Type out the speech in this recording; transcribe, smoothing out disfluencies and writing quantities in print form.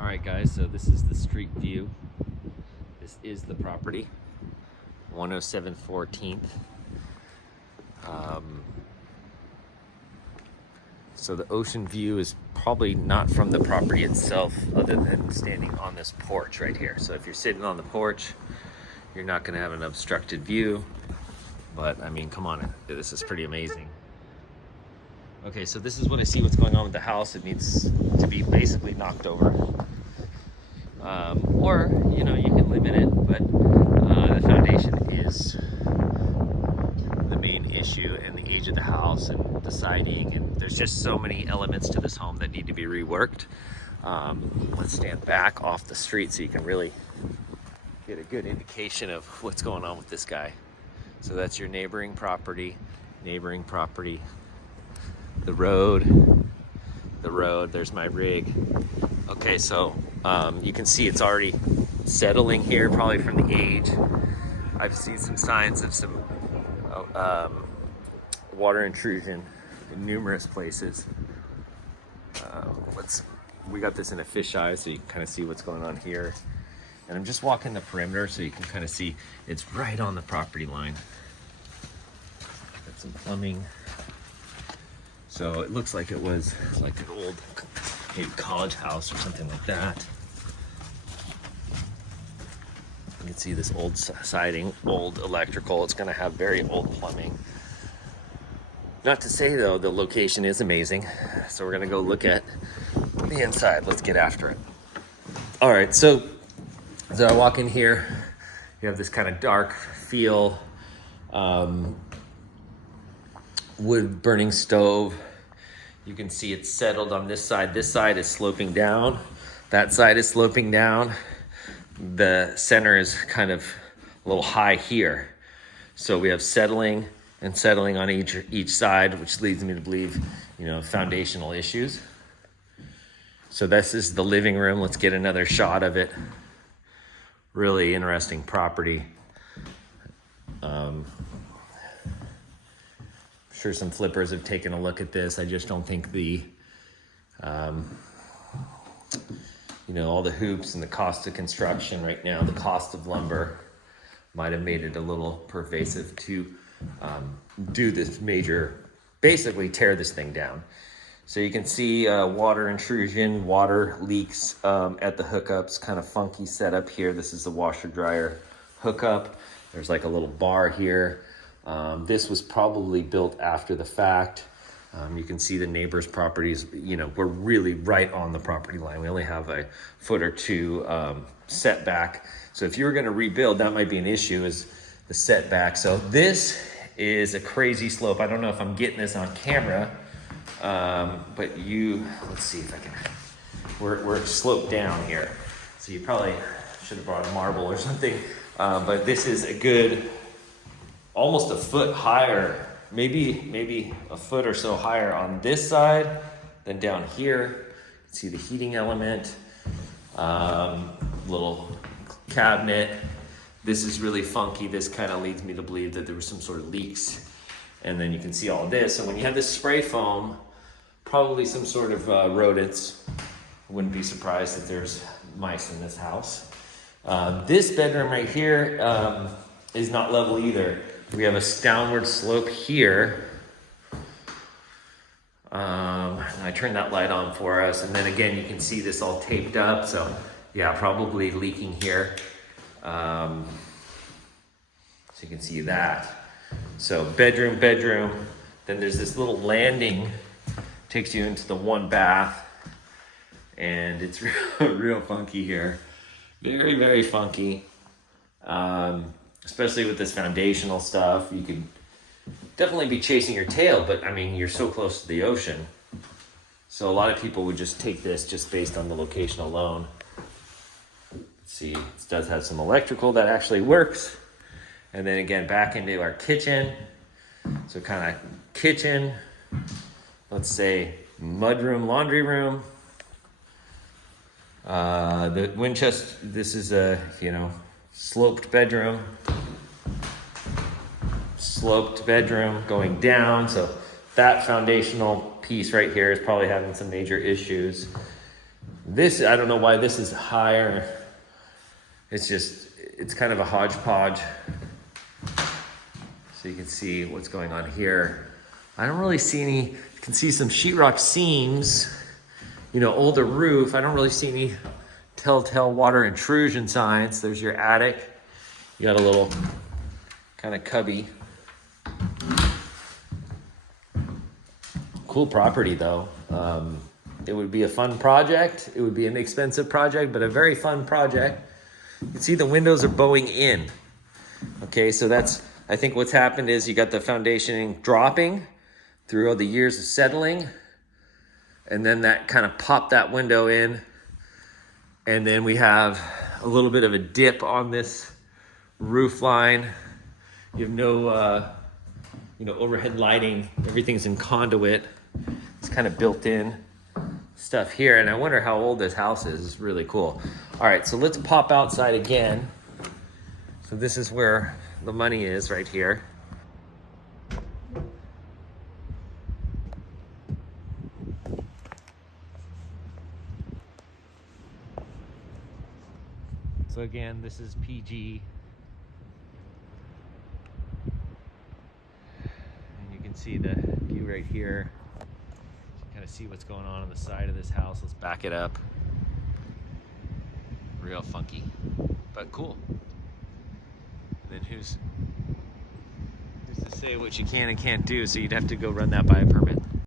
All right, guys, so this is the street view. This is the property, 107 14th. So the ocean view is probably not from the property itself, other than standing on this porch right here. So if you're sitting on the porch, you're not gonna have an obstructed view, but I mean, come on, this is pretty amazing. Okay, so this is what I see what's going on with the house. It needs to be basically knocked over. Or, you know, you can live in it, but the foundation is the main issue, and the age of the house and the siding, and there's just so many elements to this home that need to be reworked. Let's stand back off the street so you can really get a good indication of what's going on with this guy. So that's your neighboring property, the road, there's my rig. Okay, so you can see it's already settling here, probably from the age. I've seen some signs of some water intrusion in numerous places. We got this in a fisheye, so you can kind of see what's going on here. And I'm just walking the perimeter so you can kind of see it's right on the property line. Got some plumbing. So it looks like it was like an old, maybe college house or something like that. You can see this old siding, old electrical. It's gonna have very old plumbing. Not to say though, the location is amazing. So we're gonna go look at the inside. Let's get after it. All right, so as I walk in here, you have this kind of dark feel, wood burning stove. You can see it's settled on this side. This side is sloping down. That side is sloping down. The center is kind of a little high here. So we have settling and settling on each side, which leads me to believe, you know, foundational issues. So this is the living room. Let's get another shot of it. Really interesting property. I'm sure some flippers have taken a look at this. I just don't think the, you know, all the hoops and the cost of construction right now, the cost of lumber might have made it a little pervasive to do this major, basically tear this thing down. So you can see water intrusion, water leaks at the hookups, kind of funky setup here. This is the washer dryer hookup. There's like a little bar here. This was probably built after the fact. You can see the neighbor's properties, you know, we're really right on the property line. We only have a foot or two setback. So if you were gonna rebuild, that might be an issue, is the setback. So this is a crazy slope. I don't know if I'm getting this on camera, but let's see if I can, we're sloped down here. So you probably should have brought a marble or something, but this is a good, almost a foot higher, maybe a foot or so higher on this side than down here. You can see the heating element, little cabinet. This is really funky. This kind of leads me to believe that there was some sort of leaks. And then you can see all of this. And when you have this spray foam, probably some sort of rodents. I wouldn't be surprised if there's mice in this house. This bedroom right here is not level either. We have a downward slope here. I turned that light on for us. And then again, you can see this all taped up. So yeah, probably leaking here. So you can see that. So bedroom. Then there's this little landing, takes you into the one bath. And it's real funky here. Very, very funky. Especially with this foundational stuff. You could definitely be chasing your tail, but I mean, you're so close to the ocean. So a lot of people would just take this just based on the location alone. Let's see, it does have some electrical that actually works. And then again, back into our kitchen. So kind of kitchen, let's say mudroom, laundry room. The Winchester, this is a, you know, sloped bedroom going down. So that foundational piece right here is probably having some major issues. This, I don't know why this is higher. It's kind of a hodgepodge. So you can see what's going on here. I don't really see any, you can see some sheetrock seams, older roof. I don't really see any telltale water intrusion signs. There's your attic. You got a little kind of cubby. Cool property though. It would be a fun project. It would be an expensive project, but a very fun project. You can see the windows are bowing in. Okay, so that's, I think what's happened is you got the foundation dropping through all the years of settling, and then that kind of popped that window in, and then we have a little bit of a dip on this roof line. You have no, overhead lighting. Everything's in conduit. It's kind of built in stuff here, and I wonder how old this house is. It's really cool. All right, so let's pop outside again. So this is where the money is, right here. So again, this is PG. And you can see the view right here. Kind of see what's going on the side of this house. Let's back it up. Real funky, but cool. And then who's to say what you can and can't do? So you'd have to go run that by a permit.